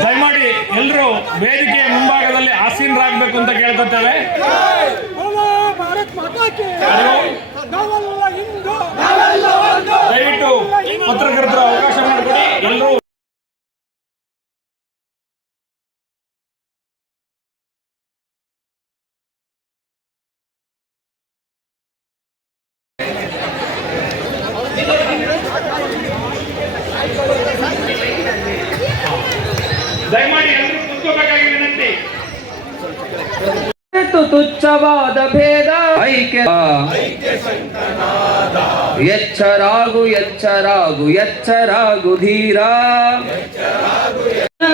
ದಯಮಾಡಿ ಎಲ್ಲರೂ ವೇದಿಕೆಯ ಮುಂಭಾಗದಲ್ಲಿ ಆಸೀನರಾಗಬೇಕು ಅಂತ ಕೇಳ್ಕೊತೇವೆ. ದಯವಿಟ್ಟು ಪತ್ರಕರ್ತರ ಅವಕಾಶ ಮಾಡಿಕೊಡಿ. ಎಲ್ಲರೂ ತುಚ್ಛವಾದ ಭೇದ ಐಕ್ಯ ಎಚ್ಚರಾಗು ಎಚ್ಚರಾಗು ಎಚ್ಚರಾಗು ಧೀರ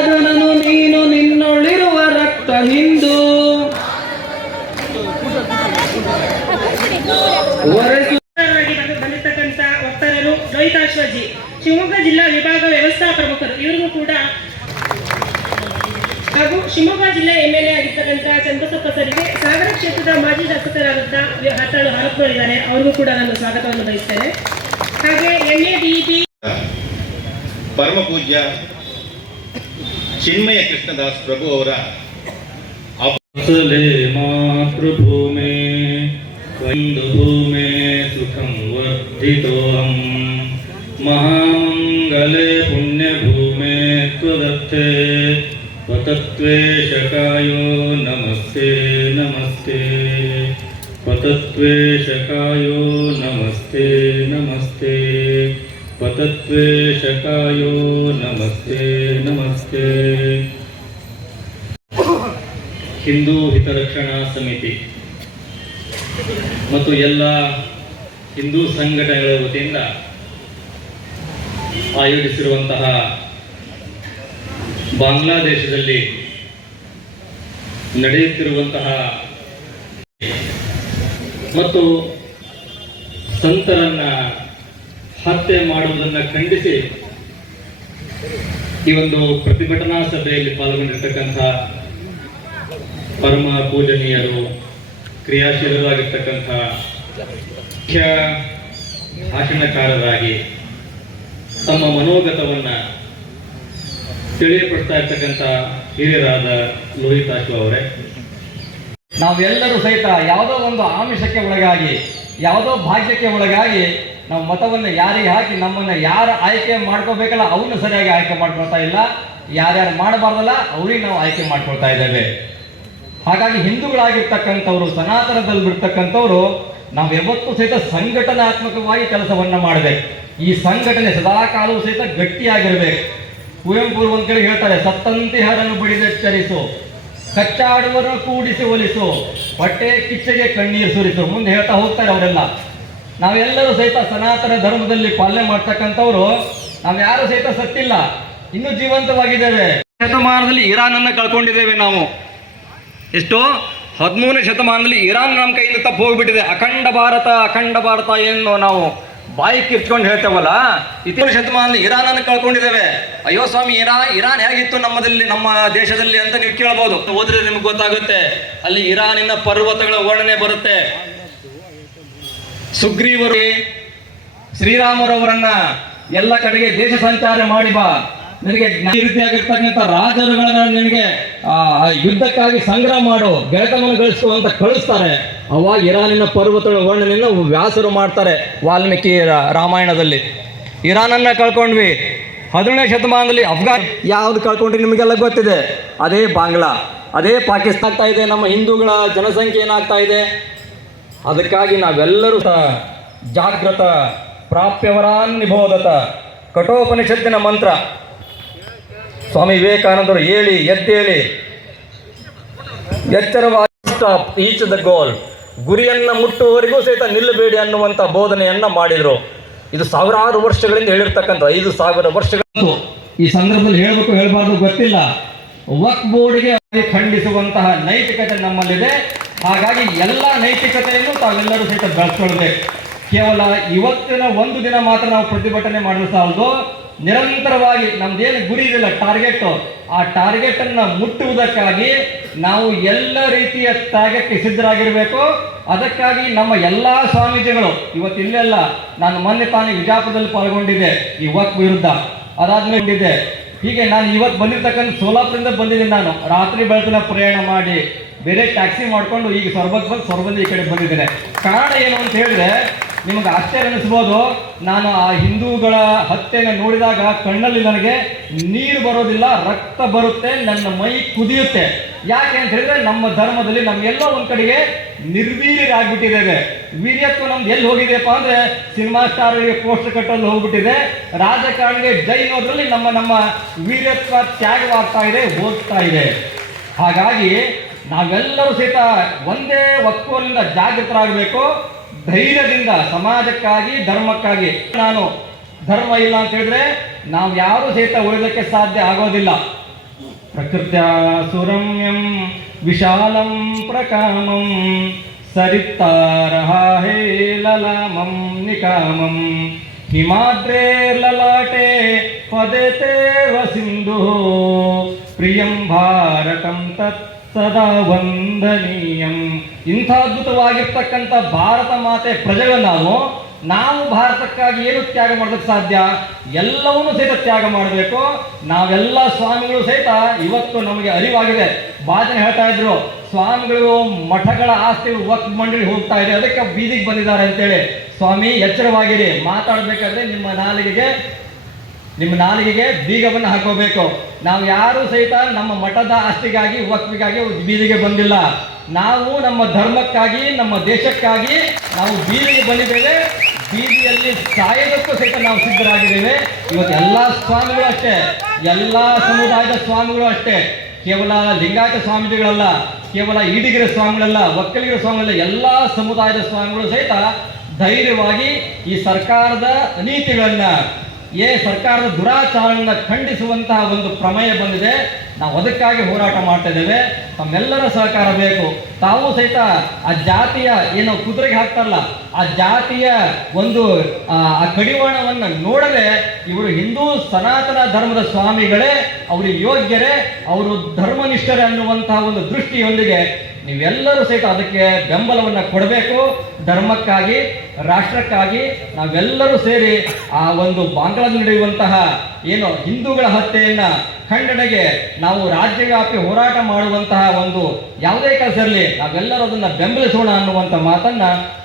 ಜನನು ನೀನು ನಿನ್ನೊಳಿರುವ ರಕ್ತ ಹಿಂದೂ ಒರೆಸು ವಕ್ತಾರರು ಶಿವಮೊಗ್ಗ ಜಿಲ್ಲಾ ವಿಭಾಗ ಹಾಗೂ ಶಿವಮೊಗ್ಗ ಜಿಲ್ಲಾ ಎಂಎಲ್ಎ ಎಲ್ ಎ ಆಗಿರ್ತಕ್ಕಂಥ ಚಂದ್ರಸಪ್ಪ ಸರಿಗೆ ಸಾಗರ ಕ್ಷೇತ್ರದ ಮಾಜಿ ಶಾಸಕರಾದಂಥ ಹತ್ತಾಳು ಆರೋಪ ಅವ್ರಿಗೂ ಕೂಡ ನಾನು ಸ್ವಾಗತವನ್ನು ಬಯಸ್ತೇನೆ. ಹಾಗೆ ಎಂ ಎ ಪರಮ ಪೂಜ್ಯ ಚಿನ್ಮಯ ಕೃಷ್ಣದಾಸ್ ಪ್ರಭು ಅವರ ಮಾತೃಭೂಮಿ ಭೂಮಿ ಸುಖಂ ವರ್ಧಿತೋಹಂ. ಪುಣ್ಯ ಪುಣ್ಯಭೂಮೆ ತ್ವದತ್ತೆ त्वदत्ते पतत्वेशकायो नमस्ते नमस्ते पतत्वेशकायो नमस्ते नमस्ते पतत्वेशकायो नमस्ते नमस्ते ಹಿಂದೂ ಹಿತರಕ್ಷಣಾ ಸಮಿತಿ ಮತ್ತು ಎಲ್ಲ ಹಿಂದೂ ಸಂಘಟನೆಗಳ ವತಿಯಿಂದ ಆಯೋಜಿಸಿರುವಂತಹ ಬಾಂಗ್ಲಾದೇಶದಲ್ಲಿ ನಡೆಯುತ್ತಿರುವಂತಹ ಮತ್ತು ಸಂತರನ್ನ ಹತ್ಯೆ ಮಾಡುವುದನ್ನು ಖಂಡಿಸಿ ಈ ಒಂದು ಪ್ರತಿಭಟನಾ ಸಭೆಯಲ್ಲಿ ಪಾಲ್ಗೊಂಡಿರ್ತಕ್ಕಂಥ ಪರಮ ಪೂಜನೀಯರು, ಕ್ರಿಯಾಶೀಲರಾಗಿರ್ತಕ್ಕಂಥ ಮುಖ್ಯ ಭಾಷಣಕಾರರಾಗಿ ತಮ್ಮ ಮನೋಗತವನ್ನ ತಿಳಿಯಪಡಿಸ್ತಾ ಇರ್ತಕ್ಕಂಥ ಹಿರಿಯರಾದ ಲೋಹಿತಾಶ್ವ ಅವರೇ. ನಾವೆಲ್ಲರೂ ಸಹಿತ ಯಾವುದೋ ಒಂದು ಆಮಿಷಕ್ಕೆ ಒಳಗಾಗಿ, ಯಾವುದೋ ಭಾಗ್ಯಕ್ಕೆ ಒಳಗಾಗಿ ನಾವು ಮತವನ್ನು ಯಾರಿಗೆ ಹಾಕಿ ನಮ್ಮನ್ನು ಯಾರು ಆಯ್ಕೆ ಮಾಡ್ಕೋಬೇಕಲ್ಲ ಅವನ್ನ ಸರಿಯಾಗಿ ಆಯ್ಕೆ ಮಾಡ್ಕೊಳ್ತಾ ಇಲ್ಲ. ಯಾರ್ಯಾರು ಮಾಡಬಾರ್ದಲ್ಲ, ಅವ್ರಿಗೆ ನಾವು ಆಯ್ಕೆ ಮಾಡ್ಕೊಳ್ತಾ ಇದ್ದೇವೆ. ಹಾಗಾಗಿ ಹಿಂದೂಗಳಾಗಿರ್ತಕ್ಕಂಥವ್ರು, ಸನಾತನದಲ್ಲಿ ಬಿಡ್ತಕ್ಕಂಥವ್ರು, ನಾವು ಯಾವತ್ತೂ ಸಹಿತ ಸಂಘಟನಾತ್ಮಕವಾಗಿ ಕೆಲಸವನ್ನು ಮಾಡಬೇಕು. ಈ ಸಂಘಟನೆ ಸದಾಕಾಲವೂ ಸಹಿತ ಗಟ್ಟಿಯಾಗಿರ್ಬೇಕು. ಕುವೆಂಪು ಒಂದ್ ಕಡೆ ಹೇಳ್ತಾರೆ ಸತ್ತಂತಿಹರನ್ನು ಬಿಡಿದೆಚ್ಚರಿಸು, ಕಚ್ಚಾಡುವರನ್ನು ಕೂಡಿಸಿ ಒಲಿಸು, ಹೊಟ್ಟೆ ಕಿಚ್ಚೆಗೆ ಕಣ್ಣೀರು ಸುರಿಸು. ಮುಂದೆ ಹೇಳ್ತಾ ಹೋಗ್ತಾರೆ ಅವರೆಲ್ಲ. ನಾವೆಲ್ಲರೂ ಸಹಿತ ಸನಾತನ ಧರ್ಮದಲ್ಲಿ ಪಾಲನೆ ಮಾಡ್ತಕ್ಕಂಥವ್ರು, ನಾವು ಯಾರು ಸಹಿತ ಸತ್ತಿಲ್ಲ, ಇನ್ನೂ ಜೀವಂತವಾಗಿದ್ದೇವೆ. ಶತಮಾನದಲ್ಲಿ ಇರಾನ್ ಅನ್ನ ಕಳ್ಕೊಂಡಿದ್ದೇವೆ ನಾವು. ಎಷ್ಟು? ಹದಿಮೂರನೇ ಶತಮಾನದಲ್ಲಿ ಇರಾನ್ ನಮ್ಮ ಕೈಯಿಂದ ತಪ್ಪು ಹೋಗ್ಬಿಟ್ಟಿದೆ. ಅಖಂಡ ಭಾರತ ಅಖಂಡ ಭಾರತ ಏನು ನಾವು. ಬಾಯಿ ಕಿರ್ಚ್ಕೊಂಡು ಹೇಳ್ತೇವಲ್ಲ? ಇತಿಹಾಸ ಶತಮಾನದಲ್ಲಿ ಇರಾನ್ ಅನ್ನು ಕಳ್ಕೊಂಡಿದ್ದೇವೆ. ಅಯ್ಯೋ ಸ್ವಾಮಿ ಇರಾನ್ ಇರಾನ್ ಹೇಗಿತ್ತು ನಮ್ಮದಲ್ಲಿ, ನಮ್ಮ ದೇಶದಲ್ಲಿ ಅಂತ ನೀವು ಕೇಳ್ಬೋದು. ಹೋದ್ರೆ ನಿಮ್ಗೆ ಗೊತ್ತಾಗುತ್ತೆ, ಅಲ್ಲಿ ಇರಾನಿನ ಪರ್ವತಗಳ ವರ್ಣನೆ ಬರುತ್ತೆ. ಸುಗ್ರೀವರು ಶ್ರೀರಾಮರವರನ್ನ ಎಲ್ಲ ಕಡೆಗೆ ದೇಶ ಸಂಚಾರ ಮಾಡಿ ಬಾ. ನಿನಗೆ ಈ ರೀತಿಯಾಗಿರ್ತಕ್ಕಂಥ ರಾಜರುಗಳನ್ನ ನಿನಗೆ ಯುದ್ಧಕ್ಕಾಗಿ ಸಂಗ್ರಹ ಮಾಡು ಗೆಳೆತನವನ್ನು ಗಳಿಸು ಅಂತ ಕಳಿಸ್ತಾರೆ. ಅವಾಗ ಇರಾನಿನ ಪರ್ವತಗಳ ವರ್ಣನೆಯನ್ನು ವ್ಯಾಸರು ಮಾಡ್ತಾರೆ ವಾಲ್ಮೀಕಿ ರಾಮಾಯಣದಲ್ಲಿ. ಇರಾನನ್ನ ಕಳ್ಕೊಂಡ್ವಿ. ಹದಿನೇಳನೇ ಶತಮಾನದಲ್ಲಿ ಅಫ್ಘಾನ್, ಯಾವ್ದು ಕಳ್ಕೊಂಡ್ರಿ ನಿಮಗೆಲ್ಲ ಗೊತ್ತಿದೆ. ಅದೇ ಬಾಂಗ್ಲಾ. ಅದೇ ಪಾಕಿಸ್ತಾನ್ ಆಗ್ತಾ ಇದೆ, ನಮ್ಮ ಹಿಂದೂಗಳ ಜನಸಂಖ್ಯೆ ಏನಾಗ್ತಾ ಇದೆ. ಅದಕ್ಕಾಗಿ ನಾವೆಲ್ಲರೂ ಜಾಗೃತ ಪ್ರಾಪ್ಯವರಾನ್ ನಿಬೋಧತ. ಕಠೋಪನಿಷತ್ತಿನ ಮಂತ್ರ. ಸ್ವಾಮಿ ವಿವೇಕಾನಂದರು ಹೇಳಿ, ಎದ್ದೇಳಿ. ಎಚ್ಚರವಾಗಿ ಸ್ಟಾಪ್ ಈಚ್ ದ ಗೋಲ್ ಗುರಿಯನ್ನ ಮುಟ್ಟುವವರೆಗೂ ಸಹಿತ ನಿಲ್ಲಬೇಡಿ ಅನ್ನುವಂಥ ಬೋಧನೆಯನ್ನ ಮಾಡಿದರು. ಇದು ಸಾವಿರಾರು ವರ್ಷಗಳಿಂದ ಹೇಳಿರ್ತಕ್ಕಂಥ, ಐದು ಸಾವಿರ ವರ್ಷಗಳು ಈ ಸಂದರ್ಭದಲ್ಲಿ ಹೇಳಬೇಕು, ಹೇಳಬಾರ್ದು, ಗೊತ್ತಿಲ್ಲ. ವಕ್ ಬೋರ್ಡ್ಗೆ ಖಂಡಿಸುವಂತಹ ನೈತಿಕತೆ ನಮ್ಮಲ್ಲಿದೆ. ಹಾಗಾಗಿ ಎಲ್ಲ ನೈತಿಕತೆಯನ್ನು ತಾವೆಲ್ಲರೂ ಸಹಿತ ಬೆಳೆಸ್ಕೊಳ್ಬೇಕು. ಕೇವಲ ಇವತ್ತಿನ ಒಂದು ದಿನ ಮಾತ್ರ ನಾವು ಪ್ರತಿಭಟನೆ ಮಾಡಲು ಸಾಲದು. ನಿರಂತರವಾಗಿ ನಮ್ದೇನು ಗುರಿ ಇದೆಯಲ್ಲ ಟಾರ್ಗೆಟ್ ಆ ಟಾರ್ಗೆಟ್ ಅನ್ನ ಮುಟ್ಟುವುದಕ್ಕಾಗಿ ನಾವು ಎಲ್ಲ ರೀತಿಯ ತ್ಯಾಗಕ್ಕೆ ಸಿದ್ಧರಾಗಿರಬೇಕು. ಅದಕ್ಕಾಗಿ ನಮ್ಮ ಎಲ್ಲಾ ಸ್ವಾಮೀಜಿಗಳು, ಇವತ್ತು ಇಲ್ಲೆಲ್ಲ ನಾನು ಮೊನ್ನೆ ತಾನೇ ವಿಜಾಪುರದಲ್ಲಿ ಪಾಲ್ಗೊಂಡಿದ್ದೆ ಈ ವಕ್ ವಿರುದ್ಧ. ಅದಾದ್ಮೇಲೆ ಹೀಗೆ ನಾನು ಇವತ್ತು ಬಂದಿರ್ತಕ್ಕಂಥ ಸೋಲಾಪುರದಿಂದ ಬಂದಿದ್ದೀನಿ ನಾನು. ರಾತ್ರಿ ಬೆಳಕಿನ ಪ್ರಯಾಣ ಮಾಡಿ ಬೇರೆ ಟ್ಯಾಕ್ಸಿ ಮಾಡಿಕೊಂಡು ಈಗ ಸೊರಬಕ್ಕೆ ಬಂದು ಸೊರಬಂದು ಈ ಕಡೆ ಬಂದಿದ್ದೇನೆ. ಕಾರಣ ಏನು ಅಂತ ಹೇಳಿದ್ರೆ ನಿಮಗೆ ಆಶ್ಚರ್ಯ ಅನಿಸ್ಬೋದು ನಾನು ಆ ಹಿಂದೂಗಳ ಹತ್ಯೆನ ನೋಡಿದಾಗ ಕಣ್ಣಲ್ಲಿ ನನಗೆ ನೀರು ಬರೋದಿಲ್ಲ, ರಕ್ತ ಬರುತ್ತೆ, ನನ್ನ ಮೈ ಕುದಿಯುತ್ತೆ. ಯಾಕೆ ಅಂತ ಹೇಳಿದ್ರೆ ನಮ್ಮ ಧರ್ಮದಲ್ಲಿ ನಮ್ಗೆಲ್ಲ ಒಂದ್ ಕಡೆಗೆ ನಿರ್ವೀರ್ಯರಾಗ್ಬಿಟ್ಟಿದ್ದೇವೆ. ವೀರ್ಯತ್ವ ನಮ್ದು ಎಲ್ಲಿ ಹೋಗಿದೆಯಪ್ಪ ಅಂದ್ರೆ ಸಿನಿಮಾ ಸ್ಟಾರ್ಗೆ ಪೋಸ್ಟರ್ ಕಟ್ಟಲ್ಲಿ ಹೋಗ್ಬಿಟ್ಟಿದೆ. ರಾಜಕಾರಣಿಗೆ ಜೈನೋದ್ರಲ್ಲಿ ನಮ್ಮ ನಮ್ಮ ವೀರ್ಯತ್ವ ತ್ಯಾಗವಾಗ್ತಾ ಇದೆ, ಹೋಗ್ತಾ ಇದೆ. ಹಾಗಾಗಿ ನಾವೆಲ್ಲರೂ ಸಹಿತ ಒಂದೇ ಒಕ್ಕೂಲಿಂದ ಜಾಗೃತರಾಗಬೇಕು. ಧೈರ್ಯದಿಂದ, ಸಮಾಜಕ್ಕಾಗಿ, ಧರ್ಮಕ್ಕಾಗಿ. ನಾನು ಧರ್ಮ ಇಲ್ಲ ಅಂತ ಹೇಳಿದ್ರೆ ನಾವು ಯಾರು ಸಹಿತ ಉಳಿದಕ್ಕೆ ಸಾಧ್ಯ ಆಗೋದಿಲ್ಲ. ಪ್ರಕೃತ್ಯ ಸುರಮ್ಯಂ, ವಿಶಾಲಂ ಪ್ರಕಾಮಂ, ಸರಿತಾರಹೇ ಲಲಾಮಂ ನಿಕಾಮಂ. ಹಿಮಾದ್ರೇ ಲಲಾಟೆ ಪದತೇವ ಸಿಂಧು. ಪ್ರಿಯಂ ಭಾರತಂ ತತ್ ಸದಾ ವಂದನೀಯಂ. ಇಂಥ ಅದ್ಭುತವಾಗಿರ್ತಕ್ಕಂಥ ಭಾರತ ಮಾತೆ ಪ್ರಜೆಗಳು ನಾವು ನಾವು ಭಾರತಕ್ಕಾಗಿ ಏನು ತ್ಯಾಗ ಮಾಡೋದಕ್ಕೆ ಸಾಧ್ಯ? ಎಲ್ಲವನ್ನೂ ಸಹಿತ ತ್ಯಾಗ ಮಾಡಬೇಕು. ನಾವೆಲ್ಲ ಸ್ವಾಮಿಗಳು ಸಹಿತ ಇವತ್ತು ನಮಗೆ ಅರಿವಾಗಿದೆ. ಬಾಜನೆ ಹೇಳ್ತಾ ಇದ್ರು, ಸ್ವಾಮಿಗಳು ಮಠಗಳ ಆಸ್ತಿ ವಕ್ ಮಂಡಳಿ ಹೋಗ್ತಾ ಇದೆ. ಅದಕ್ಕೆ ಬೀದಿಗೆ ಬಂದಿದ್ದಾರೆ ಅಂತೇಳಿ. ಸ್ವಾಮಿ, ಎಚ್ಚರವಾಗಿರಿ. ಮಾತಾಡಬೇಕಾದ್ರೆ ನಿಮ್ಮ ನಾಲಿಗೆಗೆ ನಿಮ್ಮ ನಾಲಿಗೆಗೆ ಬೀಗವನ್ನು ಹಾಕೋಬೇಕು. ನಾವು ಯಾರು ಸಹಿತ ನಮ್ಮ ಮಠದ ಆಸ್ತಿಗಾಗಿ ವಕ್ಫಿಗಾಗಿ ಬೀದಿಗೆ ಬಂದಿಲ್ಲ. ನಾವು ನಮ್ಮ ಧರ್ಮಕ್ಕಾಗಿ, ನಮ್ಮ ದೇಶಕ್ಕಾಗಿ ನಾವು ಬೀದಿಗೆ ಬಂದಿದ್ದೇವೆ. ಬೀದಿಯಲ್ಲಿ ಸಾಯೋದಕ್ಕೂ ಸಹಿತ ನಾವು ಸಿದ್ಧರಾಗಿದ್ದೇವೆ. ಇವತ್ತು ಎಲ್ಲ ಸ್ವಾಮಿಗಳು ಅಷ್ಟೇ. ಎಲ್ಲ ಸಮುದಾಯದ ಸ್ವಾಮಿಗಳು ಅಷ್ಟೇ. ಕೇವಲ ಲಿಂಗಾಯತ ಸ್ವಾಮೀಜಿಗಳಲ್ಲ, ಕೇವಲ ಈಡಿಗಿರ ಸ್ವಾಮಿಗಳಲ್ಲ ಒಕ್ಕಲಿಗರ ಸ್ವಾಮಿಗಳಲ್ಲ, ಎಲ್ಲ ಸಮುದಾಯದ ಸ್ವಾಮಿಗಳು ಸಹಿತ ಧೈರ್ಯವಾಗಿ ಈ ಸರ್ಕಾರದ ಅನೀತಿಗಳನ್ನ ಏ ಸರ್ಕಾರದ ದುರಾಚಾರಗಳನ್ನ ಖಂಡಿಸುವಂತಹ ಒಂದು ಪ್ರಮೇಯ ಬಂದಿದೆ. ನಾವು ಅದಕ್ಕಾಗಿ ಹೋರಾಟ ಮಾಡ್ತಾ ಇದ್ದೇವೆ. ತಮ್ಮೆಲ್ಲರ ಸಹಕಾರ ಬೇಕು. ತಾವು ಸಹಿತ ಆ ಜಾತಿಯ ಏನು ಕುದುರೆಗೆ ಹಾಕ್ತಾರಲ್ಲ, ಆ ಜಾತಿಯ ಒಂದು, ಆ ಕಡಿವಾಣವನ್ನು ಕಡಿವಾಣವನ್ನ ನೋಡದೆ ಇವರು ಹಿಂದೂ ಸನಾತನ ಧರ್ಮದ ಸ್ವಾಮಿಗಳೇ ಅವರು ಯೋಗ್ಯರೇ, ಅವರು ಧರ್ಮನಿಷ್ಠರೇ ಅನ್ನುವಂತಹ ಒಂದು ದೃಷ್ಟಿಯೊಂದಿಗೆ ನೀವೆಲ್ಲರೂ ಸಹಿತ ಅದಕ್ಕೆ ಬೆಂಬಲವನ್ನು ಕೊಡಬೇಕು. ಧರ್ಮಕ್ಕಾಗಿ ರಾಷ್ಟ್ರಕ್ಕಾಗಿ ನಾವೆಲ್ಲರೂ ಸೇರಿ ಆ ಒಂದು ಬಾಂಗ್ಲಾದ ನಡೆಯುವಂತಹ ಏನು ಹಿಂದೂಗಳ ಹತ್ಯೆಯನ್ನ ಖಂಡನೆಗೆ ನಾವು ರಾಜ್ಯವ್ಯಾಪಿ ಹೋರಾಟ ಮಾಡುವಂತಹ ಒಂದು ಯಾವುದೇ ಕೆಲಸ ಇರಲಿ ನಾವೆಲ್ಲರೂ ಅದನ್ನ ಬೆಂಬಲಿಸೋಣ ಅನ್ನುವಂಥ ಮಾತನ್ನ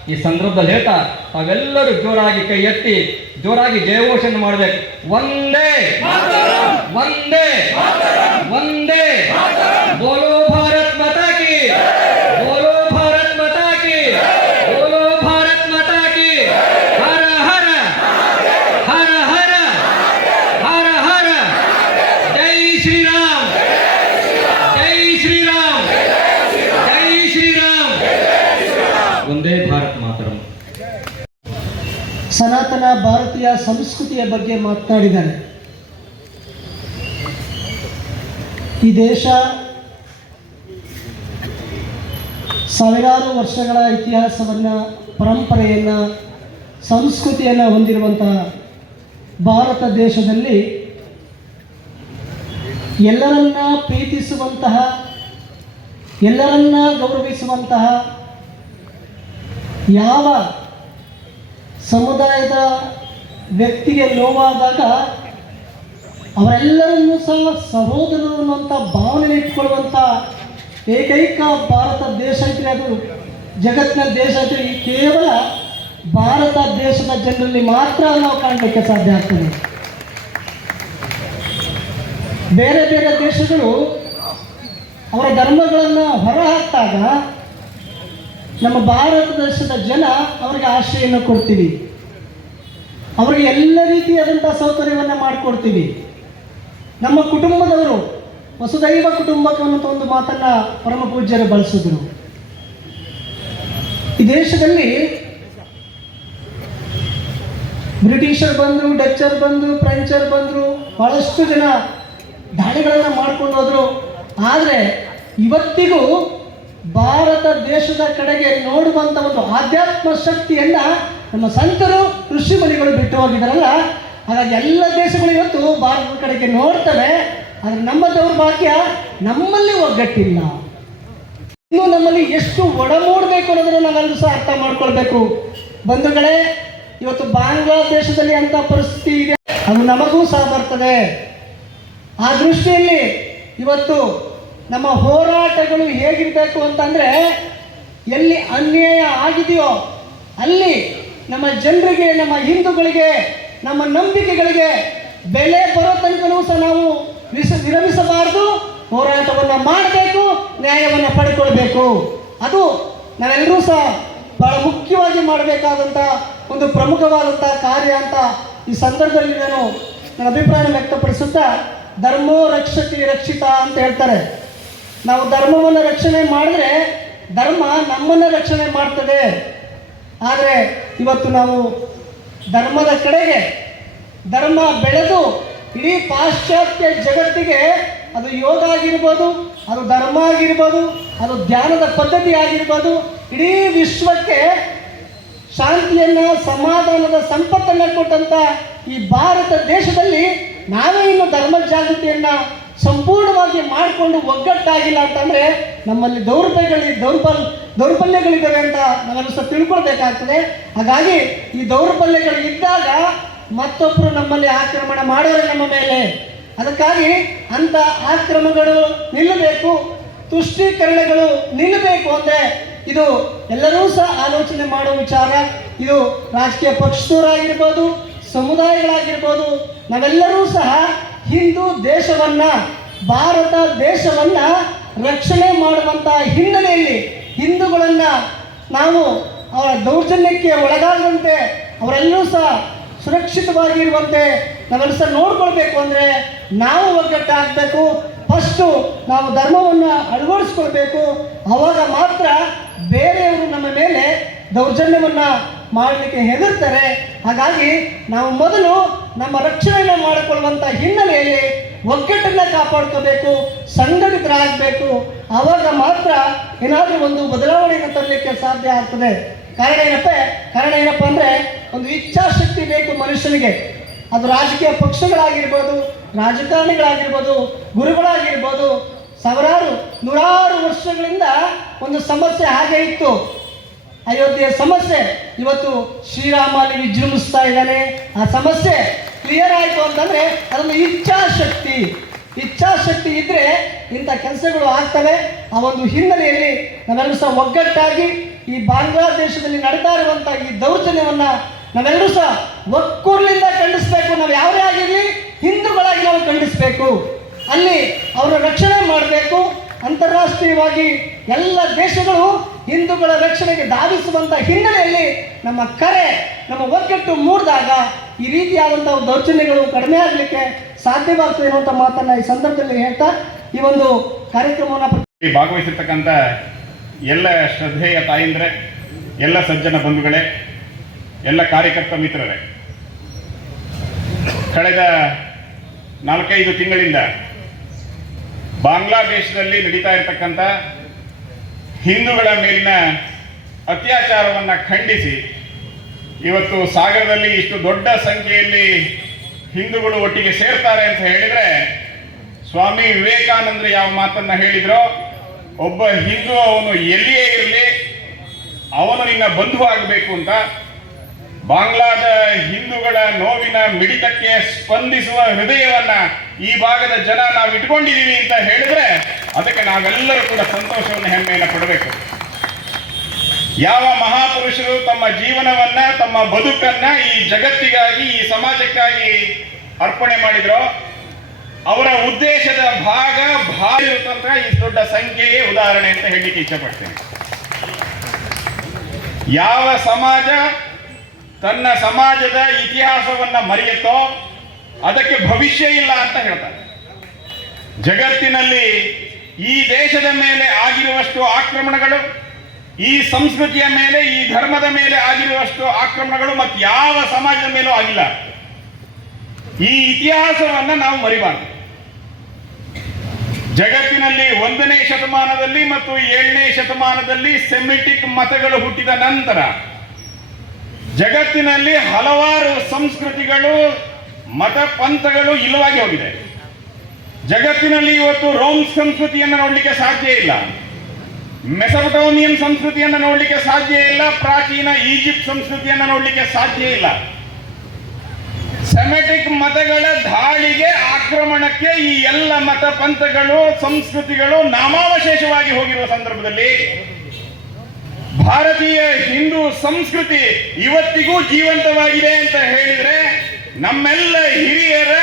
ಈ ಸಂದರ್ಭದಲ್ಲಿ ಹೇಳ್ತಾ ನಾವೆಲ್ಲರೂ ಜೋರಾಗಿ ಕೈ ಎತ್ತಿ ಜೋರಾಗಿ ಜಯಘೋಷಣೆ ಮಾಡಬೇಕು. ಒಂದೇ ಒಂದೇ ಒಂದೇ ಬೋಲೋ ಭಾರತ್ ಮಾತಾ ಕಿ ಬೋಲೋ ಭಾರತ್ ಮಾತಾ ಕಿ ಬೋಲೋ ಭಾರತ್ ಮಾತಾ ಕಿ ಹರ ಹರ ಹರ ಹರ ಹರ ಹರ ಜೈ ಶ್ರೀರಾಮ್ ಜೈ ಶ್ರೀರಾಮ್ ಜೈ ಶ್ರೀರಾಮ್ ಒಂದೇ ಭಾರತ್ ಮಾತರಂ. ಸನಾತನ ಭಾರತೀಯ ಸಂಸ್ಕೃತಿಯ ಬಗ್ಗೆ ಮಾತನಾಡಿದ್ದಾರೆ. ಈ ದೇಶ ಸಾವಿರಾರು ವರ್ಷಗಳ ಇತಿಹಾಸವನ್ನ, ಪರಂಪರೆಯನ್ನ, ಸಂಸ್ಕೃತಿಯನ್ನ ಹೊಂದಿರುವಂತಹ ಭಾರತ ದೇಶದಲ್ಲಿ ಎಲ್ಲರನ್ನ ಪ್ರೀತಿಸುವಂತಹ, ಎಲ್ಲರನ್ನ ಗೌರವಿಸುವಂತಹ ಯಾವ ಸಮುದಾಯದ ವ್ಯಕ್ತಿಗೆ ನೋವಾದಾಗ ಅವರೆಲ್ಲರನ್ನೂ ಸಹ ಸಹೋದರರು ಅನ್ನುವಂಥ ಭಾವನೆ ಇಟ್ಕೊಳ್ಳುವಂಥ ಏಕೈಕ ಭಾರತ ದೇಶ ಇದ್ರೆ ಅದು, ಜಗತ್ತಿನ ದೇಶ ಈ ಕೇವಲ ಭಾರತ ದೇಶದ ಜನರಲ್ಲಿ ಮಾತ್ರ ನಾವು ಕಾಣಲಿಕ್ಕೆ ಸಾಧ್ಯ ಆಗ್ತದೆ. ಬೇರೆ ಬೇರೆ ದೇಶಗಳು ಅವರ ಧರ್ಮಗಳನ್ನು ಹೊರಹಾಕಿದಾಗ ನಮ್ಮ ಭಾರತ ದೇಶದ ಜನ ಅವ್ರಿಗೆ ಆಶ್ರಯನ ಕೊಡ್ತೀವಿ. ಅವ್ರಿಗೆ ಎಲ್ಲ ರೀತಿಯಾದಂಥ ಸೌಕರ್ಯವನ್ನು ಮಾಡಿಕೊಡ್ತೀವಿ. ನಮ್ಮ ಕುಟುಂಬದವರು ವಸುದೈವ ಕುಟುಂಬಕ್ಕೆ ಅನ್ನುವಂಥ ಒಂದು ಮಾತನ್ನ ಪರಮ ಪೂಜ್ಯರು ಬಳಸಿದ್ರು. ಈ ದೇಶದಲ್ಲಿ ಬ್ರಿಟಿಷರು ಬಂದರು, ಡಚ್ಚರ್ ಬಂದರು, ಫ್ರೆಂಚರ್ ಬಂದರು, ಬಹಳಷ್ಟು ಜನ ದಾಳಿಗಳನ್ನು ಮಾಡ್ಕೊಂಡು ಹೋದ್ರು. ಆದರೆ ಇವತ್ತಿಗೂ ಭಾರತ ದೇಶದ ಕಡೆಗೆ ನೋಡುವಂಥ ಒಂದು ಆಧ್ಯಾತ್ಮ ಶಕ್ತಿಯನ್ನ ನಮ್ಮ ಸಂತರು ಋಷಿಮುನಿಗಳು ಬಿಟ್ಟು ಹೋಗಿದಾರಲ್ಲ ಹಾಗಾಗಿ ಎಲ್ಲ ದೇಶಗಳು ಇವತ್ತು ಭಾರತದ ಕಡೆಗೆ ನೋಡ್ತವೆ. ಆದರೆ ನಮ್ಮ ದೌರ್ಭಾಗ್ಯ ನಮ್ಮಲ್ಲಿ ಒಗ್ಗಟ್ಟಿಲ್ಲ. ಇನ್ನು ನಮ್ಮಲ್ಲಿ ಎಷ್ಟು ಒಡಮೂಡಬೇಕು ಅನ್ನೋದನ್ನು ನಾವೆಲ್ಲರೂ ಸಹ ಅರ್ಥ ಮಾಡ್ಕೊಳ್ಬೇಕು. ಬಂಧುಗಳೇ, ಇವತ್ತು ಬಾಂಗ್ಲಾದೇಶದಲ್ಲಿ ಅಂತ ಪರಿಸ್ಥಿತಿ ಇದೆ. ಅದು ನಮಗೂ ಸಹ ಬರ್ತದೆ. ಆ ದೃಷ್ಟಿಯಲ್ಲಿ ಇವತ್ತು ನಮ್ಮ ಹೋರಾಟಗಳು ಹೇಗಿರಬೇಕು ಅಂತಂದರೆ, ಎಲ್ಲಿ ಅನ್ಯಾಯ ಆಗಿದೆಯೋ ಅಲ್ಲಿ ನಮ್ಮ ಜನರಿಗೆ, ನಮ್ಮ ಹಿಂದೂಗಳಿಗೆ, ನಮ್ಮ ನಂಬಿಕೆಗಳಿಗೆ ಬೆಲೆ ಬರೋ ತನಕನೂ ಸಹ ನಾವು ವಿಸ ಹೋರಾಟವನ್ನು ಮಾಡಬೇಕು, ನ್ಯಾಯವನ್ನು ಪಡ್ಕೊಳ್ಬೇಕು. ಅದು ನಾವೆಲ್ಲರೂ ಸಹ ಬಹಳ ಮುಖ್ಯವಾಗಿ ಮಾಡಬೇಕಾದಂಥ ಒಂದು ಪ್ರಮುಖವಾದಂಥ ಕಾರ್ಯ ಅಂತ ಈ ಸಂದರ್ಭದಲ್ಲಿ ನಾನು ನನ್ನ ಅಭಿಪ್ರಾಯ ವ್ಯಕ್ತಪಡಿಸುತ್ತಾ, ಧರ್ಮೋ ರಕ್ಷತಿ ರಕ್ಷಿತ ಅಂತ ಹೇಳ್ತಾರೆ. ನಾವು ಧರ್ಮವನ್ನು ರಕ್ಷಣೆ ಮಾಡಿದ್ರೆ ಧರ್ಮ ನಮ್ಮನ್ನು ರಕ್ಷಣೆ ಮಾಡ್ತದೆ. ಆದರೆ ಇವತ್ತು ನಾವು ಧರ್ಮದ ಕಡೆಗೆ, ಧರ್ಮ ಬೆಳೆದು ಇಡೀ ಪಾಶ್ಚಾತ್ಯ ಜಗತ್ತಿಗೆ ಅದು ಯೋಗ ಆಗಿರ್ಬೋದು, ಅದು ಧರ್ಮ ಆಗಿರ್ಬೋದು, ಅದು ಧ್ಯಾನದ ಪದ್ಧತಿ ಆಗಿರ್ಬೋದು, ಇಡೀ ವಿಶ್ವಕ್ಕೆ ಶಾಂತಿಯನ್ನು, ಸಮಾಧಾನದ ಸಂಪತ್ತನ್ನು ಕೊಟ್ಟಂಥ ಈ ಭಾರತ ದೇಶದಲ್ಲಿ ನಾವೇ ಇನ್ನು ಧರ್ಮ ಜಾಗೃತಿಯನ್ನ ಸಂಪೂರ್ಣವಾಗಿ ಮಾಡಿಕೊಂಡು ಒಗ್ಗಟ್ಟಾಗಿಲ್ಲ ಅಂತಂದ್ರೆ ನಮ್ಮಲ್ಲಿ ದೌರ್ಬಲ್ಯಗಳು ದೌರ್ಬಲ್ ದೌರ್ಬಲ್ಯಗಳಿದ್ದಾವೆ ಅಂತ ನಾವೆಲ್ಲ ಸಹ ತಿಳ್ಕೊಳ್ಬೇಕಾಗ್ತದೆ. ಹಾಗಾಗಿ ಈ ದೌರ್ಬಲ್ಯಗಳು ಇದ್ದಾಗ ಮತ್ತೊಬ್ಬರು ನಮ್ಮಲ್ಲಿ ಆಕ್ರಮಣ ಮಾಡೋರೆ ನಮ್ಮ ಮೇಲೆ. ಅದಕ್ಕಾಗಿ ಅಂತ ಆಕ್ರಮಗಳು ನಿಲ್ಲಬೇಕು, ತುಷ್ಟೀಕರಣಗಳು ನಿಲ್ಲಬೇಕು ಅಂದ್ರೆ ಇದು ಎಲ್ಲರೂ ಸಹ ಆಲೋಚನೆ ಮಾಡುವ ವಿಚಾರ. ಇದು ರಾಜಕೀಯ ಪಕ್ಷದವರಾಗಿರ್ಬೋದು, ಸಮುದಾಯಗಳಾಗಿರ್ಬೋದು, ನಾವೆಲ್ಲರೂ ಸಹ ಹಿಂದೂ ದೇಶವನ್ನ, ಭಾರತ ದೇಶವನ್ನ ರಕ್ಷಣೆ ಮಾಡುವಂತ ಹಿನ್ನೆಲೆಯಲ್ಲಿ ಹಿಂದೂಗಳನ್ನ ನಾವು ಅವರ ದೌರ್ಜನ್ಯಕ್ಕೆ ಒಳಗಾಗದಂತೆ ಅವರೆಲ್ಲರೂ ಸಹ ಸುರಕ್ಷಿತವಾಗಿರುವಂತೆ ನಾವೆಲ್ಲ ಸಹ ನೋಡ್ಕೊಳ್ಬೇಕು ಅಂದರೆ ನಾವು ಒಗ್ಗಟ್ಟಾಗಬೇಕು. ಫಸ್ಟು ನಾವು ಧರ್ಮವನ್ನು ಅಳವಡಿಸ್ಕೊಳ್ಬೇಕು. ಅವಾಗ ಮಾತ್ರ ಬೇರೆಯವರು ನಮ್ಮ ಮೇಲೆ ದೌರ್ಜನ್ಯವನ್ನು ಮಾಡಲಿಕ್ಕೆ ಹೆದರ್ತಾರೆ. ಹಾಗಾಗಿ ನಾವು ಮೊದಲು ನಮ್ಮ ರಕ್ಷಣೆಯನ್ನು ಮಾಡಿಕೊಳ್ಳುವಂಥ ಹಿನ್ನೆಲೆಯಲ್ಲಿ ಒಗ್ಗಟ್ಟನ್ನು ಕಾಪಾಡ್ಕೋಬೇಕು, ಸಂಘಟಿತರಾಗಬೇಕು. ಆವಾಗ ಮಾತ್ರ ಏನಾದರೂ ಒಂದು ಬದಲಾವಣೆಯನ್ನು ತರಲಿಕ್ಕೆ ಸಾಧ್ಯ ಆಗ್ತದೆ. ಕಾರಣ ಏನಪ್ಪ ಕಾರಣ ಏನಪ್ಪ ಅಂದರೆ ಒಂದು ಇಚ್ಛಾಶಕ್ತಿ ಬೇಕು ಮನುಷ್ಯನಿಗೆ. ಅದು ರಾಜಕೀಯ ಪಕ್ಷಗಳಾಗಿರ್ಬೋದು, ರಾಜಕಾರಣಿಗಳಾಗಿರ್ಬೋದು, ಗುರುಗಳಾಗಿರ್ಬೋದು. ಸಾವಿರಾರು, ನೂರಾರು ವರ್ಷಗಳಿಂದ ಒಂದು ಸಮಸ್ಯೆ ಹಾಗೆ ಇತ್ತು. ಅಯೋಧ್ಯೆಯ ಸಮಸ್ಯೆ. ಇವತ್ತು ಶ್ರೀರಾಮ ಅಲ್ಲಿ ವಿಜೃಂಭಿಸ್ತಾ ಇದ್ದಾನೆ. ಆ ಸಮಸ್ಯೆ ಕ್ಲಿಯರ್ ಆಯಿತು ಅಂತಂದ್ರೆ ಅದೊಂದು ಇಚ್ಛಾಶಕ್ತಿ. ಇಚ್ಛಾಶಕ್ತಿ ಇದ್ದರೆ ಇಂಥ ಕೆಲಸಗಳು ಆಗ್ತವೆ. ಆ ಒಂದು ಹಿನ್ನೆಲೆಯಲ್ಲಿ ನಾವೆಲ್ಲರೂ ಸಹ ಒಗ್ಗಟ್ಟಾಗಿ ಈ ಬಾಂಗ್ಲಾದೇಶದಲ್ಲಿ ನಡೀತಾ ಇರುವಂಥ ಈ ದೌರ್ಜನ್ಯವನ್ನ ನಾವೆಲ್ಲರೂ ಸಹ ಒಕ್ಕೂರ್ಲಿಂದ ಖಂಡಿಸಬೇಕು. ನಾವು ಯಾವುದೇ ಆಗಿರಲಿ, ಹಿಂದೂಗಳಾಗಿ ನಾವು ಖಂಡಿಸಬೇಕು. ಅಲ್ಲಿ ಅವರ ರಕ್ಷಣೆ ಮಾಡಬೇಕು. ಅಂತಾರಾಷ್ಟ್ರೀಯವಾಗಿ ಎಲ್ಲ ದೇಶಗಳು ಹಿಂದೂಗಳ ರಕ್ಷಣೆಗೆ ಧಾವಿಸುವಂಥ ಹಿನ್ನೆಲೆಯಲ್ಲಿ ನಮ್ಮ ಕರೆ, ನಮ್ಮ ಒಗ್ಗಟ್ಟು ಮೂಡಿದಾಗ ಈ ರೀತಿಯಾದಂಥ ದೌರ್ಜನ್ಯಗಳು ಕಡಿಮೆ ಆಗಲಿಕ್ಕೆ ಸಾಧ್ಯವಾಗ್ತದೆ ಅನ್ನುವಂಥ ಮಾತನ್ನ ಈ ಸಂದರ್ಭದಲ್ಲಿ ಹೇಳ್ತಾ ಈ ಒಂದು ಕಾರ್ಯಕ್ರಮವನ್ನು ಭಾಗವಹಿಸಿರ್ತಕ್ಕಂಥ ಎಲ್ಲ ಶ್ರದ್ಧೆಯ ತಾಯಿಂದ್ರೆ, ಎಲ್ಲ ಸಜ್ಜನ ಬಂಧುಗಳೇ, ಎಲ್ಲ ಕಾರ್ಯಕರ್ತ ಮಿತ್ರರೇ, ಕಳೆದ ನಾಲ್ಕೈದು ತಿಂಗಳಿಂದ ಬಾಂಗ್ಲಾದೇಶದಲ್ಲಿ ನಡೀತಾ ಇರತಕ್ಕಂಥ ಹಿಂದೂಗಳ ಮೇಲಿನ ಅತ್ಯಾಚಾರವನ್ನು ಖಂಡಿಸಿ ಇವತ್ತು ಸಾಗರದಲ್ಲಿ ಇಷ್ಟು ದೊಡ್ಡ ಸಂಖ್ಯೆಯಲ್ಲಿ ಹಿಂದೂಗಳು ಒಟ್ಟಿಗೆ ಸೇರ್ತಾರೆ ಅಂತ ಹೇಳಿದ್ರೆ, ಸ್ವಾಮಿ ವಿವೇಕಾನಂದರು ಯಾವ ಮಾತನ್ನ ಹೇಳಿದ್ರೋ, ಒಬ್ಬ ಹಿಂದೂ ಅವನು ಎಲ್ಲಿಯೇ ಇರಲಿ, ಅವನು ನಿನ್ನ ಬಂಧು ಆಗಬೇಕು ಅಂತ ಬಾಂಗ್ಲಾದ ಹಿಂದೂಗಳ ನೋವಿನ ಮಿಡಿತಕ್ಕೆ ಸ್ಪಂದಿಸುವ ಹೃದಯವನ್ನ ಈ ಭಾಗದ ಜನ ನಾವು ಇಟ್ಕೊಂಡಿದ್ದೀವಿ ಅಂತ ಹೇಳಿದ್ರೆ, ಅದಕ್ಕೆ ನಾವೆಲ್ಲರೂ ಕೂಡ ಸಂತೋಷವನ್ನು ಹೆಮ್ಮೆಯನ್ನು ಪಡಬೇಕು. ಯಾವ ಮಹಾಪುರುಷರು ತಮ್ಮ ಜೀವನವನ್ನ, ತಮ್ಮ ಬದುಕನ್ನ ಈ ಜಗತ್ತಿಗಾಗಿ, ಈ ಸಮಾಜಕ್ಕಾಗಿ ಅರ್ಪಣೆ ಮಾಡಿದ್ರೋ, ಅವರ ಉದ್ದೇಶದ ಭಾಗ ಭಾರಿ ಇರುತ್ತಂತ ಈ ದೊಡ್ಡ ಸಂಖ್ಯೆಯೇ ಉದಾಹರಣೆ ಅಂತ ಹೇಳಲಿಕ್ಕೆ ಇಚ್ಛಪಡ್ತೇನೆ ಯಾವ ಸಮಾಜ ತನ್ನ ಸಮಾಜದ ಇತಿಹಾಸವನ್ನ ಮರೆಯುತ್ತೋ, ಅದಕ್ಕೆ ಭವಿಷ್ಯ ಇಲ್ಲ ಅಂತ ಹೇಳ್ತಾರೆ. ಜಗತ್ತಿನಲ್ಲಿ ಈ ದೇಶದ ಮೇಲೆ ಆಗಿರುವಷ್ಟು ಆಕ್ರಮಣಗಳು ಈ ಸಂಸ್ಕೃತಿಯ ಮೇಲೆ, ಈ ಧರ್ಮದ ಮೇಲೆ ಆಗಿರುವಷ್ಟು ಆಕ್ರಮಣಗಳು ಮತ್ತು ಯಾವ ಸಮಾಜದ ಮೇಲೂ ಆಗಿಲ್ಲ. ಈ ಇತಿಹಾಸವನ್ನ ನಾವು ಮರಿಬಾರ್ದು. ಜಗತ್ತಿನಲ್ಲಿ ಒಂದನೇ ಶತಮಾನದಲ್ಲಿ ಮತ್ತು ಏಳನೇ ಶತಮಾನದಲ್ಲಿ ಸೆಮಿಟಿಕ್ ಮತಗಳು ಹುಟ್ಟಿದ ನಂತರ ಜಗತ್ತಿನಲ್ಲಿ ಹಲವಾರು ಸಂಸ್ಕೃತಿಗಳು, ಮತ ಪಂಥಗಳು ಇಲ್ಲವಾಗಿ ಹೋಗಿದೆ. ಜಗತ್ತಿನಲ್ಲಿ ಇವತ್ತು ರೋಮ್ ಸಂಸ್ಕೃತಿಯನ್ನು ನೋಡಲಿಕ್ಕೆ ಸಾಧ್ಯ ಇಲ್ಲ. ಮೆಸಪಟೋಮಿಯನ್ ಸಂಸ್ಕೃತಿಯನ್ನು ನೋಡಲಿಕ್ಕೆ ಸಾಧ್ಯ ಇಲ್ಲ, ಪ್ರಾಚೀನ ಈಜಿಪ್ಟ್ ಸಂಸ್ಕೃತಿಯನ್ನು ನೋಡಲಿಕ್ಕೆ ಸಾಧ್ಯ ಇಲ್ಲ. ಸೆಮೆಟಿಕ್ ಮತಗಳ ದಾಳಿಗೆ ಆಕ್ರಮಣಕ್ಕೆ ಈ ಎಲ್ಲ ಮತ ಪಂಥಗಳು, ಸಂಸ್ಕೃತಿಗಳು ನಾಮಾವಶೇಷವಾಗಿ ಹೋಗಿರುವ ಸಂದರ್ಭದಲ್ಲಿ ಭಾರತೀಯ ಹಿಂದೂ ಸಂಸ್ಕೃತಿ ಇವತ್ತಿಗೂ ಜೀವಂತವಾಗಿದೆ ಅಂತ ಹೇಳಿದ್ರೆ ನಮ್ಮೆಲ್ಲ ಹಿರಿಯರ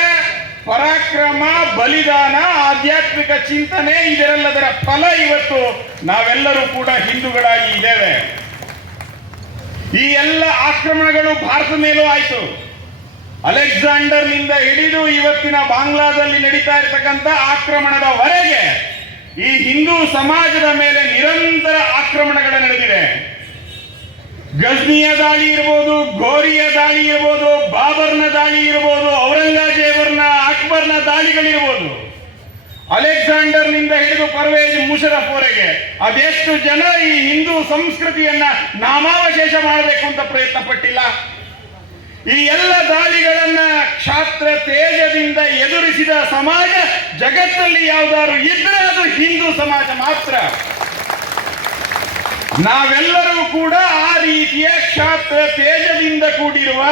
ಪರಾಕ್ರಮ, ಬಲಿದಾನ, ಆಧ್ಯಾತ್ಮಿಕ ಚಿಂತನೆ ಇದರಲ್ಲದರ ಫಲ ಇವತ್ತು ನಾವೆಲ್ಲರೂ ಕೂಡ ಹಿಂದೂಗಳಾಗಿ ಇದ್ದೇವೆ. ಈ ಎಲ್ಲ ಆಕ್ರಮಣಗಳು ಭಾರತ ಮೇಲೂ ಆಯಿತು. ಅಲೆಕ್ಸಾಂಡರ್ನಿಂದ ಹಿಡಿದು ಇವತ್ತಿನ ಬಾಂಗ್ಲಾದಲ್ಲಿ ನಡೀತಾ ಇರತಕ್ಕಂಥ ಆಕ್ರಮಣದವರೆಗೆ ಈ ಹಿಂದೂ ಸಮಾಜದ ಮೇಲೆ ನಿರಂತರ ಆಕ್ರಮಣಗಳು ನಡೆದಿದೆ ಗಜ್ನಿಯ ದಾಳಿ ಇರ್ಬೋದು ಗೋರಿಯ ದಾಳಿ ಇರ್ಬೋದು, ಬಾಬರ್ನ ದಾಳಿ ಇರ್ಬೋದು ಔರಂಗಜೇಬರ್ನ ಅಕ್ಬರ್ನ ದಾಳಿಗಳಿರ್ಬೋದು. ಅಲೆಕ್ಸಾಂಡರ್ನಿಂದ ಹಿಡಿದು ಪರ್ವೇಜ್ ಮುಷರಫ್ ವರೆಗೆ ಅದೆಷ್ಟು ಜನ ಈ ಹಿಂದೂ ಸಂಸ್ಕೃತಿಯನ್ನ ನಾಮಾವಶೇಷ ಮಾಡಬೇಕು ಅಂತ ಪ್ರಯತ್ನ ಪಟ್ಟಿಲ್ಲ ಈ ಎಲ್ಲ ದಾಳಿಗಳನ್ನ ಕ್ಷಾತ್ರ ತೇಜದಿಂದ ಎದುರಿಸಿದ ಸಮಾಜ ಜಗತ್ತಲ್ಲಿ ಯಾವ್ದಾದ್ರು ಇದ್ರೆ ಅದು ಹಿಂದೂ ಸಮಾಜ ಮಾತ್ರ. ನಾವೆಲ್ಲರೂ ಕೂಡ ಆ ರೀತಿಯ ಕ್ಷಾತ್ರ ತೇಜದಿಂದ ಕೂಡಿರುವ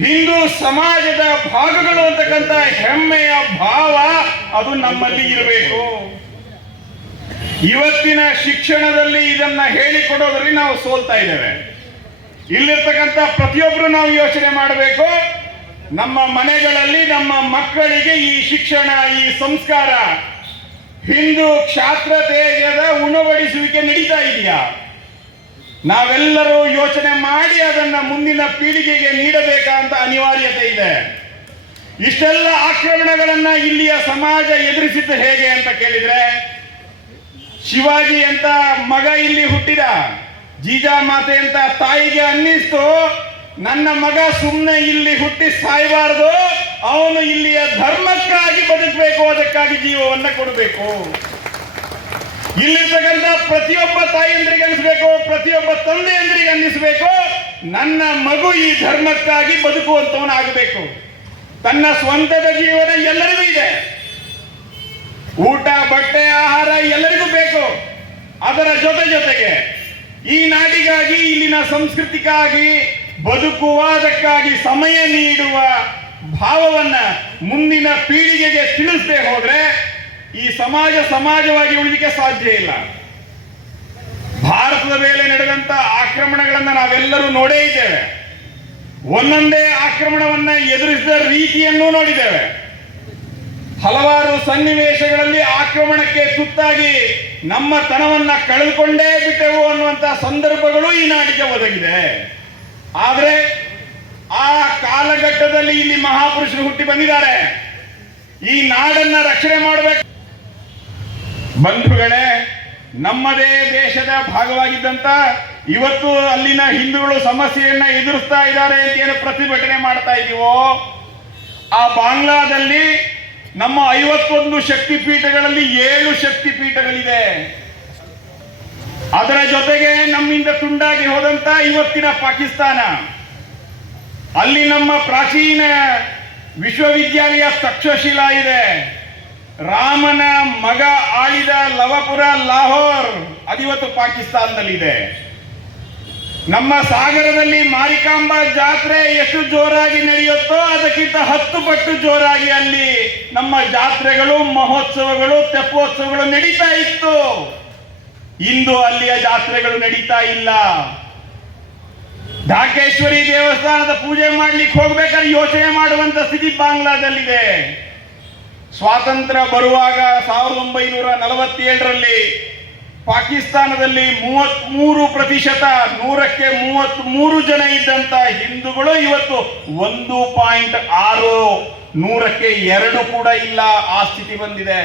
ಹಿಂದೂ ಸಮಾಜದ ಭಾಗಗಳು ಅಂತಕ್ಕಂಥ ಹೆಮ್ಮೆಯ ಭಾವ ಅದು ನಮ್ಮಲ್ಲಿ ಇರಬೇಕು. ಇವತ್ತಿನ ಶಿಕ್ಷಣದಲ್ಲಿ ಇದನ್ನ ಹೇಳಿಕೊಡೋದ್ರಲ್ಲಿ ನಾವು ಸೋಲ್ತಾ ಇದ್ದೇವೆ. ಇಲ್ಲಿರ್ತಕ್ಕಂಥ ಪ್ರತಿಯೊಬ್ಬರು ನಾವು ಯೋಚನೆ ಮಾಡಬೇಕು, ನಮ್ಮ ಮನೆಗಳಲ್ಲಿ ನಮ್ಮ ಮಕ್ಕಳಿಗೆ ಈ ಶಿಕ್ಷಣ, ಈ ಸಂಸ್ಕಾರ, ಹಿಂದೂ ಕ್ಷಾತ್ರ ತೇಜದ ಉಣಬಡಿಸುವಿಕೆ ನಡೀತಾ ಇದೆಯಾ? ನಾವೆಲ್ಲರೂ ಯೋಚನೆ ಮಾಡಿ ಅದನ್ನು ಮುಂದಿನ ಪೀಳಿಗೆಗೆ ನೀಡಬೇಕಂತ ಅನಿವಾರ್ಯತೆ ಇದೆ. ಇಷ್ಟೆಲ್ಲ ಆಕ್ರಮಣಗಳನ್ನು ಇಲ್ಲಿಯ ಸಮಾಜ ಎದುರಿಸಿದ್ದು ಹೇಗೆ ಅಂತ ಕೇಳಿದ್ರೆ, ಶಿವಾಜಿ ಅಂತ ಮಗ ಇಲ್ಲಿ ಹುಟ್ಟಿದ, ಜೀಜಾ ಮಾತೆ ಅಂತ ತಾಯಿಗೆ ಅನ್ನಿಸ್ತು, ನನ್ನ ಮಗ ಸುಮ್ಮನೆ ಇಲ್ಲಿ ಹುಟ್ಟಿ ಸಾಯಬಾರದು, ಅವನು ಇಲ್ಲಿಯ ಧರ್ಮಕ್ಕಾಗಿ ಬದುಕಬೇಕು, ಅದಕ್ಕಾಗಿ ಜೀವವನ್ನು ಕೊಡಬೇಕು. ಇಲ್ಲಿರ್ತಕ್ಕಂಥ ಪ್ರತಿಯೊಬ್ಬ ತಾಯಿಯಂದ್ರಿಗೆ ಅನಿಸ್ಬೇಕು, ಪ್ರತಿಯೊಬ್ಬ ತಂದೆಯಂದ್ರಿಗೆ ಅನ್ನಿಸ್ಬೇಕು. ನನ್ನ ಮಗು ಈ ಧರ್ಮಕ್ಕಾಗಿ ಬದುಕುವಂತವನಾಗಬೇಕು. ತನ್ನ ಸ್ವಂತದ ಜೀವನ ಎಲ್ಲರಿಗೂ ಇದೆ. ಊಟ, ಬಟ್ಟೆ, ಆಹಾರ ಎಲ್ಲರಿಗೂ ಬೇಕು. ಅದರ ಜೊತೆ ಜೊತೆಗೆ ಈ ನಾಡಿಗಾಗಿ, ಇಲ್ಲಿನ ಸಂಸ್ಕೃತಿಗಾಗಿ ಬದುಕುವ ಅದಕ್ಕಾಗಿ ಸಮಯ ನೀಡುವ ಭಾವವನ್ನ ಮುಂದಿನ ಪೀಳಿಗೆಗೆ ತಿಳಿಸದೆ ಹೋದ್ರೆ ಈ ಸಮಾಜ ಸಮಾಜವಾಗಿ ಉಳಿಲಿಕ್ಕೆ ಸಾಧ್ಯ ಇಲ್ಲ. ಭಾರತದ ಮೇಲೆ ನಡೆದಂತ ಆಕ್ರಮಣಗಳನ್ನು ನಾವೆಲ್ಲರೂ ನೋಡೇ ಇದ್ದೇವೆ. ಒಂದೊಂದೇ ಆಕ್ರಮಣವನ್ನ ಎದುರಿಸಿದ ರೀತಿಯನ್ನು ನೋಡಿದ್ದೇವೆ. ಹಲವಾರು ಸನ್ನಿವೇಶಗಳಲ್ಲಿ ಆಕ್ರಮಣಕ್ಕೆ ತುತ್ತಾಗಿ ನಮ್ಮ ತನವನ್ನ ಕಳೆದುಕೊಂಡೇ ಬಿಟ್ಟೆವು ಅನ್ನುವಂತ ಸಂದರ್ಭಗಳು ಈ ನಾಡಿಗೆ ಒದಗಿದೆ. ಆದ್ರೆ ಆ ಕಾಲಘಟ್ಟದಲ್ಲಿ ಇಲ್ಲಿ ಮಹಾಪುರುಷರು ಹುಟ್ಟಿ ಬಂದಿದ್ದಾರೆ. ಈ ನಾಡನ್ನ ರಕ್ಷಣೆ ಮಾಡಬೇಕು ಬಂಧುಗಳೇ, ನಮ್ಮದೇ ದೇಶದ ಭಾಗವಾಗಿದ್ದಂತ ಇವತ್ತು ಅಲ್ಲಿನ ಹಿಂದೂಗಳು ಸಮಸ್ಯೆಯನ್ನ ಎದುರಿಸ್ತಾ ಇದ್ದಾರೆ ಅಂತ ಏನು ಪ್ರತಿಭಟನೆ ಮಾಡ್ತಾ ಇದೀವೋ? ಆ ಬಾಂಗ್ಲಾದಲ್ಲಿ ನಮ್ಮ ಐವತ್ತೊಂದು ಶಕ್ತಿ ಪೀಠಗಳಲ್ಲಿ ಏಳು ಶಕ್ತಿ ಪೀಠಗಳಿದೆ ಅದರ ಜೊತೆಗೆ ನಮ್ಮಿಂದ ತುಂಡಾಗಿ ಹೋದಂತ ಇವತ್ತಿನ ಪಾಕಿಸ್ತಾನ. ಅಲ್ಲಿ ನಮ್ಮ ಪ್ರಾಚೀನ ವಿಶ್ವವಿದ್ಯಾಲಯ ತಕ್ಷಶಿಲಾ ಇದೆ. ರಾಮನ ಮಗ ಆಳಿದ ಲವಪುರ, ಲಾಹೋರ್ ಅದಿವತ್ತು ಪಾಕಿಸ್ತಾನದಲ್ಲಿದೆ. ನಮ್ಮ ಸಾಗರದಲ್ಲಿ ಮಾರಿಕಾಂಬಾ ಜಾತ್ರೆ ಎಷ್ಟು ಜೋರಾಗಿ ನಡೆಯುತ್ತೋ ಅದಕ್ಕಿಂತ ಹತ್ತು ಪಟ್ಟು ಜೋರಾಗಿ ಅಲ್ಲಿ ನಮ್ಮ ಜಾತ್ರೆಗಳು, ಮಹೋತ್ಸವಗಳು, ತೆಪ್ಪೋತ್ಸವಗಳು ನಡೀತಾ ಇತ್ತು. ಇಂದು ಅಲ್ಲಿಯ ಜಾತ್ರೆಗಳು ನಡೀತಾ ಇಲ್ಲ. ಢಾಕೇಶ್ವರಿ ದೇವಸ್ಥಾನದ ಪೂಜೆ ಮಾಡ್ಲಿಕ್ಕೆ ಹೋಗ್ಬೇಕಾದ್ರೆ ಯೋಚನೆ ಮಾಡುವಂತ ಸ್ಥಿತಿ ಬಾಂಗ್ಲಾದಲ್ಲಿದೆ. ಸ್ವಾತಂತ್ರ್ಯ ಬರುವಾಗ ಸಾವಿರದ ಒಂಬೈನೂರ ನಲವತ್ತೇಳರಲ್ಲಿ ಪಾಕಿಸ್ತಾನದಲ್ಲಿ ಮೂವತ್ಮೂರು ಪ್ರತಿಶತ, ನೂರಕ್ಕೆ ಮೂವತ್ತ್ ಮೂರು ಜನ ಇದ್ದಂತ ಹಿಂದೂಗಳು ಇವತ್ತು ಒಂದು ಪಾಯಿಂಟ್ ಆರು, ನೂರಕ್ಕೆ ಎರಡು ಕೂಡ ಇಲ್ಲ, ಆ ಸ್ಥಿತಿ ಬಂದಿದೆ.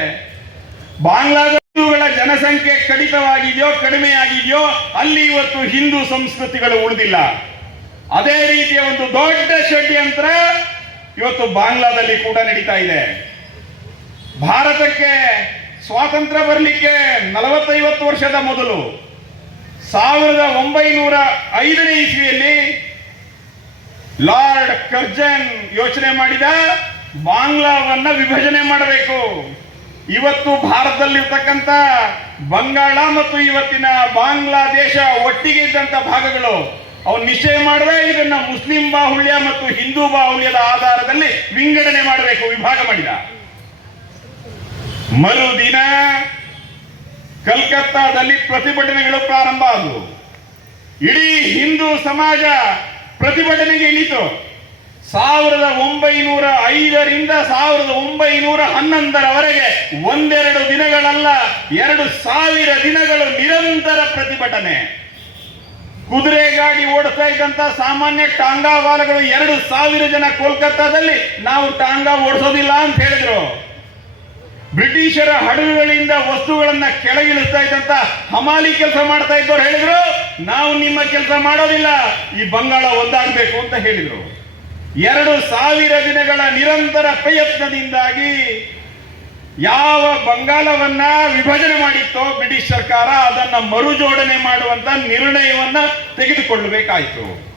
ಬಾಂಗ್ಲಾದೇಶಗಳ ಜನಸಂಖ್ಯೆ ಕಡಿತವಾಗಿದೆಯೋ, ಕಡಿಮೆಯಾಗಿದೆಯೋ, ಅಲ್ಲಿ ಇವತ್ತು ಹಿಂದೂ ಸಂಸ್ಕೃತಿಗಳು ಉಳಿದಿಲ್ಲ. ಅದೇ ರೀತಿಯ ಒಂದು ದೊಡ್ಡ ಷಡ್ಯಂತ್ರ ಇವತ್ತು ಬಾಂಗ್ಲಾದಲ್ಲಿ ಕೂಡ ನಡೀತಾ ಇದೆ. ಭಾರತಕ್ಕೆ ಸ್ವಾತಂತ್ರ್ಯ ಬರಲಿಕ್ಕೆ ನಲವತ್ತೈವತ್ತು ವರ್ಷದ ಮೊದಲು ಸಾವಿರದ ಒಂಬೈನೂರ ಐದನೇ ಇಸ್ವಿಯಲ್ಲಿ ಲಾರ್ಡ್ ಕರ್ಜನ್ ಯೋಚನೆ ಮಾಡಿದ ಬಾಂಗ್ಲಾವನ್ನ ವಿಭಜನೆ ಮಾಡಬೇಕು. ಇವತ್ತು ಭಾರತದಲ್ಲಿರ್ತಕ್ಕಂಥ ಬಂಗಾಳ ಮತ್ತು ಇವತ್ತಿನ ಬಾಂಗ್ಲಾದೇಶ ಒಟ್ಟಿಗೆ ಇದ್ದಂತ ಭಾಗಗಳು, ಅವನು ನಿಶ್ಚಯ ಮಾಡಿದ್ರೆ ಇದನ್ನ ಮುಸ್ಲಿಂ ಬಾಹುಳ್ಯ ಮತ್ತು ಹಿಂದೂ ಬಾಹುಳ್ಯದ ಆಧಾರದಲ್ಲಿ ವಿಂಗಡಣೆ ಮಾಡಬೇಕು, ವಿಭಾಗ ಮಾಡಿದ. ಮರುದಿನ ಕಲ್ಕತ್ತಾದಲ್ಲಿ ಪ್ರತಿಭಟನೆಗಳು ಪ್ರಾರಂಭ ಆದವು. ಇಡೀ ಹಿಂದೂ ಸಮಾಜ ಪ್ರತಿಭಟನೆಗೆ ಇಳಿತು. ಸಾವಿರದ ಒಂಬೈನೂರ ಐದರಿಂದ ಸಾವಿರದ ಒಂಬೈನೂರ ಹನ್ನೊಂದರವರೆಗೆ ಒಂದೆರಡು ದಿನಗಳಲ್ಲ, ಎರಡು ಸಾವಿರ ದಿನಗಳು ನಿರಂತರ ಪ್ರತಿಭಟನೆ. ಕುದುರೆ ಗಾಡಿ ಓಡಿಸ್ತಾ ಇದ್ದಂತ ಸಾಮಾನ್ಯ ಟಾಂಗಾ ವಾಲಗಳು ಎರಡು ಸಾವಿರ ಜನ ಕೋಲ್ಕತ್ತಾದಲ್ಲಿ ನಾವು ಟಾಂಗಾ ಓಡಿಸೋದಿಲ್ಲ ಅಂತ ಹೇಳಿದ್ರು. ಬ್ರಿಟಿಷರ ಹಡಗುಗಳಿಂದ ವಸ್ತುಗಳನ್ನ ಕೆಳಗಿಳಿಸ್ತಾ ಇದ್ದಂತ ಹಮಾಲಿ ಕೆಲಸ ಮಾಡ್ತಾ ಇದ್ದವ್ರು ಹೇಳಿದ್ರು, ನಾವು ನಿಮ್ಮ ಕೆಲಸ ಮಾಡೋದಿಲ್ಲ, ಈ ಬಂಗಾಳ ಒಂದಾಗಬೇಕು ಅಂತ ಹೇಳಿದ್ರು. ಎರಡು ಸಾವಿರ ದಿನಗಳ ನಿರಂತರ ಪ್ರಯತ್ನದಿಂದಾಗಿ ಯಾವ ಬಂಗಾಲವನ್ನ ವಿಭಜನೆ ಮಾಡಿತ್ತೋ ಬ್ರಿಟಿಷ್ ಸರ್ಕಾರ ಅದನ್ನ ಮರುಜೋಡಣೆ ಮಾಡುವಂತ ನಿರ್ಣಯವನ್ನ ತೆಗೆದುಕೊಳ್ಳಬೇಕಾಯಿತು.